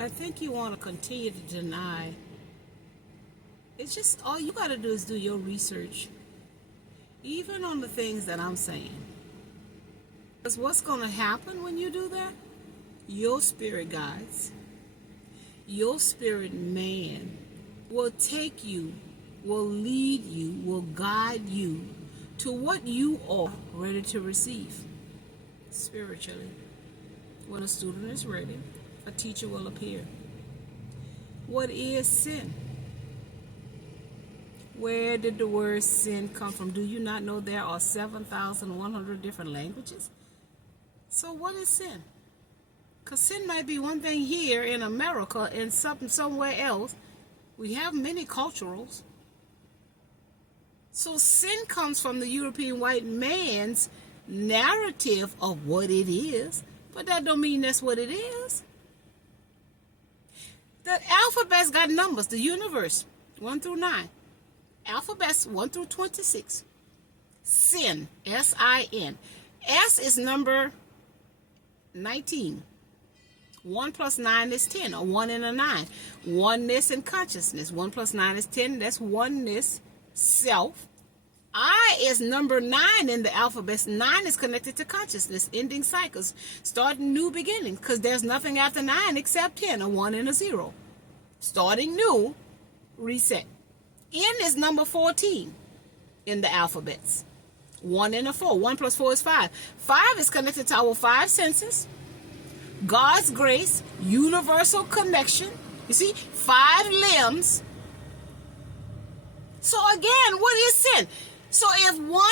I think you want to continue to deny. It's just all you got to do is do your research, even on the things that I'm saying. Because what's going to happen when you do that? Your spirit guides, your spirit man will take you, will lead you, will guide you to what you are ready to receive spiritually. When a student is ready, a teacher will appear. What is sin? Where did the word sin come from? Do you not know there are 7,100 different languages? So what is sin? Because sin might be one thing here in America and something somewhere else. We have many culturals. So sin comes from the European white man's narrative of what it is, but that don't mean that's what it is. The alphabet's got numbers, the universe, 1 through 9. Alphabets 1 through 26. Sin, S-I-N. S is number 19. 1 plus 9 is 10, a 1 and a 9. Oneness and consciousness. 1 plus 9 is 10. That's oneness, self. I is number 9 in the alphabet. 9 is connected to consciousness, ending cycles, starting new beginnings, because there's nothing after 9 except 10, a 1 and a 0. Starting new, reset. N is number 14 in the alphabets. 1 and a 4. 1 plus 4 is 5. 5 is connected to our 5 senses. God's grace, universal connection. You see, 5 limbs. So again, what is sin? So if 1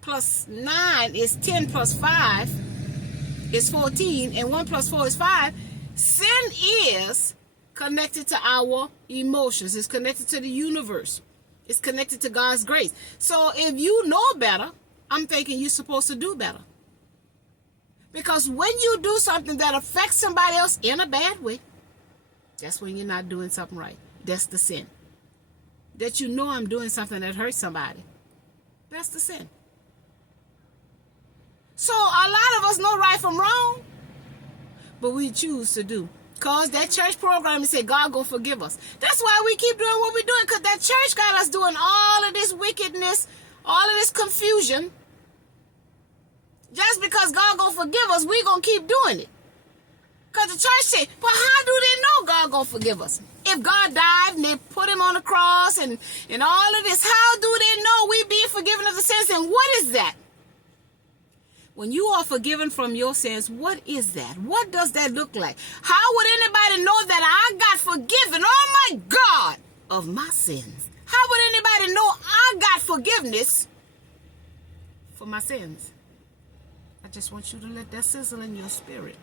plus 9 is 10 plus 5 is 14, and 1 plus 4 is 5, sin is connected to our emotions. It's connected to the universe. It's connected to God's grace. So if you know better, I'm thinking you're supposed to do better. Because when you do something that affects somebody else in a bad way, that's when you're not doing something right. That's the sin. That you know I'm doing something that hurts somebody. That's the sin. So a lot of us know right from wrong, but we choose to do. Because that church program said God gonna forgive us. That's why we keep doing what we're doing, because that church got us doing all of this wickedness, all of this confusion. Just because God gonna forgive us, we gonna keep doing it. Because the church said, but how do they know God gonna forgive us? If God died and they put him on the cross and all of this, how do they know we be forgiven of the sins? And what is that? When you are forgiven from your sins, what is that? What does that look like? How would anybody know that I got forgiven, oh my God, of my sins? How would anybody know I got forgiveness for my sins? I just want you to let that sizzle in your spirit.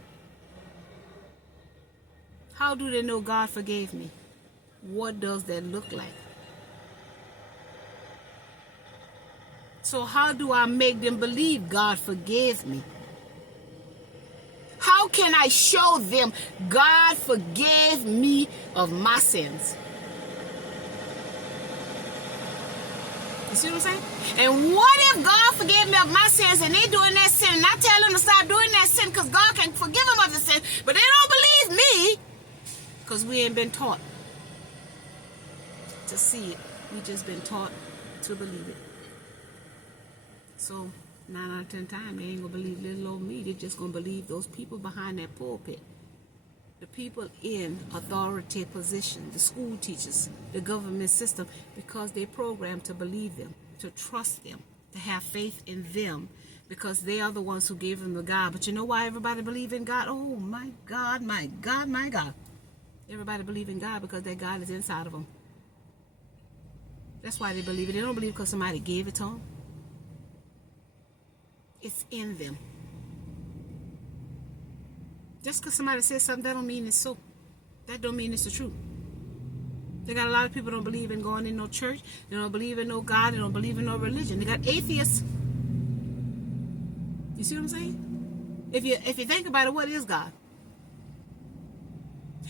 How do they know God forgave me? What does that look like? So how do I make them believe God forgave me? How can I show them God forgave me of my sins? You see what I'm saying? And what if God forgave me of my sins and they doing that sin and I tell them to stop doing that sin because God can forgive them of the sin, but they don't believe me because we ain't been taught to see it. We just been taught to believe it. So 9 out of 10 times they ain't gonna believe little old me. They're just gonna believe those people behind that pulpit, the people in authority position, the school teachers, the government system, because they're programmed to believe them, to trust them, to have faith in them, because they are the ones who gave them the God. But you know why everybody believe in God? Oh my God, my God, my God. Everybody believe in God because that God is inside of them. That's why they believe it. They don't believe because somebody gave it to them. It's in them. Just because somebody says something, that don't mean it's so. That don't mean it's the truth. They got a lot of people don't believe in going in no church. They don't believe in no God. They don't believe in no religion. They got atheists. You see what I'm saying? If you think about it, what is God?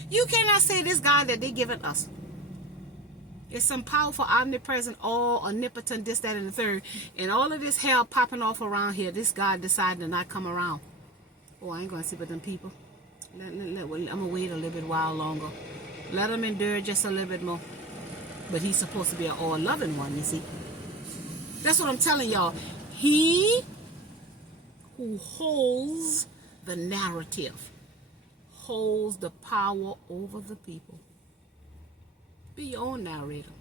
You cannot say this God that they given us. It's some powerful, omnipresent, all omnipotent, this, that, and the third. And all of this hell popping off around here. This God decided to not come around. Oh, I ain't going to sleep with them people. I'm going to wait a little bit while longer. Let him endure just a little bit more. But he's supposed to be an all-loving one, you see. That's what I'm telling y'all. He who holds the narrative holds the power over the people. Be your own narrator.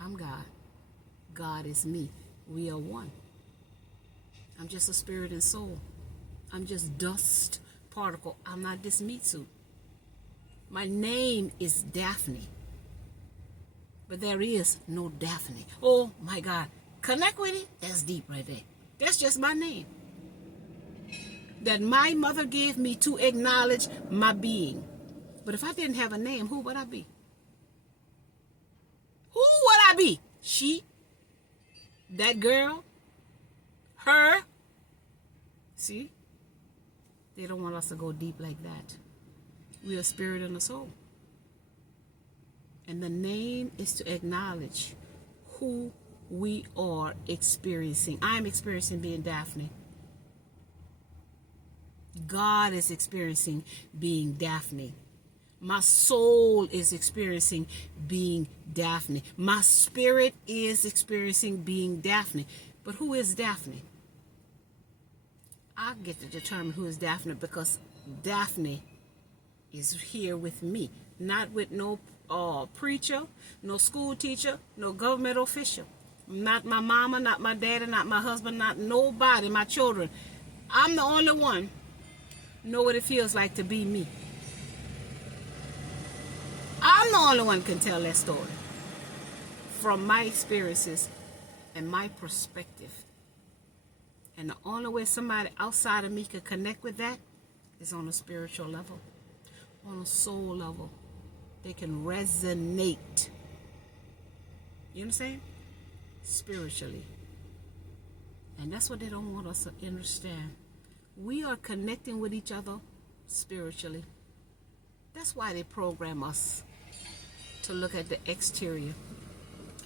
I'm God. God is me. We are one. I'm just a spirit and soul. I'm just dust particle. I'm not this meat suit. My name is Daphne. But there is no Daphne. Oh my God. Connect with it? That's deep right there. That's just my name. That my mother gave me to acknowledge my being. But if I didn't have a name, who would I be? Who would I be? She? That girl? Her? See? They don't want us to go deep like that. We are spirit and a soul. And the name is to acknowledge who we are experiencing. I'm experiencing being Daphne. God is experiencing being Daphne. My soul is experiencing being Daphne. My spirit is experiencing being Daphne. But who is Daphne? I get to determine who is Daphne because Daphne is here with me, not with no preacher, no school teacher, no government official. Not my mama, not my daddy, not my husband, not nobody, my children. I'm the only one know what it feels like to be me. I'm the only one can tell that story from my experiences and my perspective. And the only way somebody outside of me can connect with that is on a spiritual level, on a soul level. They can resonate. You understand? Spiritually. And that's what they don't want us to understand. We are connecting with each other spiritually. That's why they program us to look at the exterior.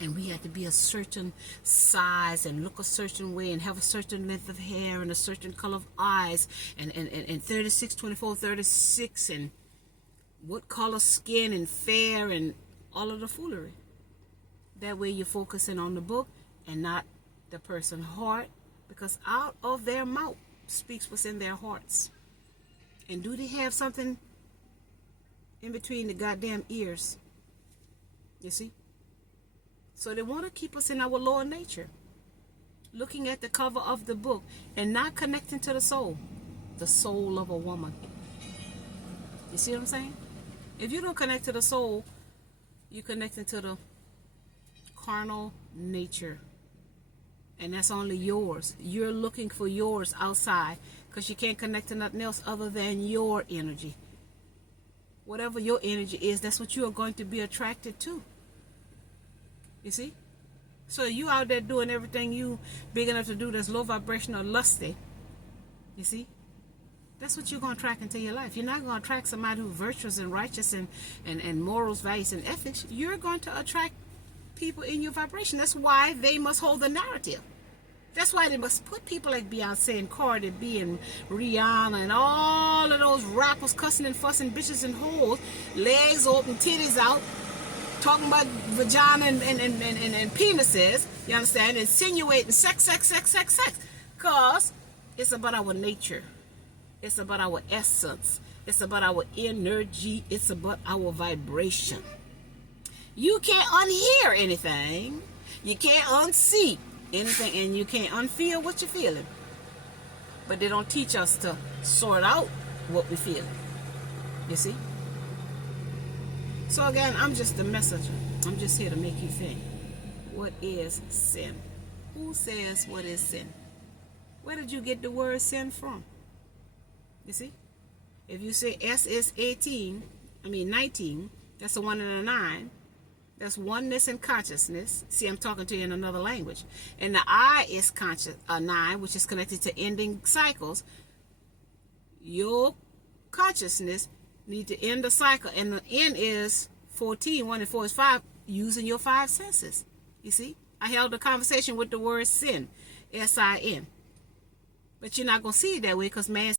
And we have to be a certain size and look a certain way and have a certain length of hair and a certain color of eyes and 36, 24, 36 and what color skin and fair and all of the foolery. That way you're focusing on the book and not the person's heart, because out of their mouth speaks what's in their hearts. And do they have something in between the goddamn ears? You see? So they want to keep us in our lower nature, looking at the cover of the book and not connecting to the soul of a woman. You see what I'm saying? If you don't connect to the soul, you're connecting to the carnal nature. And that's only yours. You're looking for yours outside because you can't connect to nothing else other than your energy. Whatever your energy is, that's what you are going to be attracted to. You see? So you out there doing everything you big enough to do that's low vibrational, lusty. You see? That's what you're going to attract into your life. You're not going to attract somebody who's virtuous and righteous and morals, values, and ethics. You're going to attract people in your vibration. That's why they must hold the narrative. That's why they must put people like Beyonce and Cardi B and Rihanna and all of those rappers cussing and fussing, bitches and hoes, legs open, titties out, talking about vagina and penises, you understand, insinuating sex. Because it's about our nature. It's about our essence. It's about our energy. It's about our vibration. You can't unhear anything. You can't unsee anything. And you can't unfeel what you're feeling. But they don't teach us to sort out what we feel. You see? So again, I'm just a messenger. I'm just here to make you think. What is sin? Who says what is sin? Where did you get the word sin from? You see? If you say S is 19, that's a 1 and a 9. That's oneness and consciousness. See, I'm talking to you in another language. And the I is conscious, 9, which is connected to ending cycles. Your consciousness need to end the cycle. And the N is 14. 1 and 4 is 5. Using your 5 senses. You see? I held a conversation with the word sin. S-I-N. But you're not going to see it that way because man